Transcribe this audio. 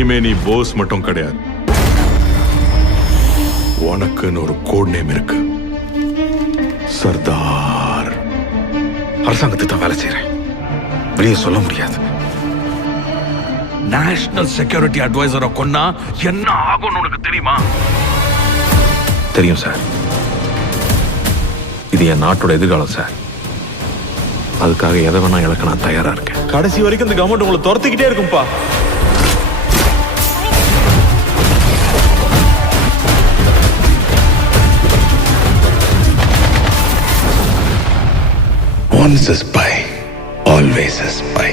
இனிமே நீ போஸ் மட்டும் கிடையாது, உனக்குன்னு ஒரு கோட் நேம் இருக்கு, சர்தார். அரசாங்கத்துக்கு தான் வேலை செய்யறேன், வெளியே சொல்ல முடியாது. நேஷனல் செக்யூரிட்டி அட்வைசரை கொன்னா என்ன ஆகும்னு உனக்கு தெரியுமா? தெரியும் சார். இது என் நாட்டோட எதிர்காலம் சார். அதுக்காக எதை வேணா இழக்க நான் தயாரா இருக்கேன். கடைசி வரைக்கும் இந்த கவர்மெண்ட் உங்களை துரத்திக்கிட்டே இருக்கும்பா. Once a spy, always a spy.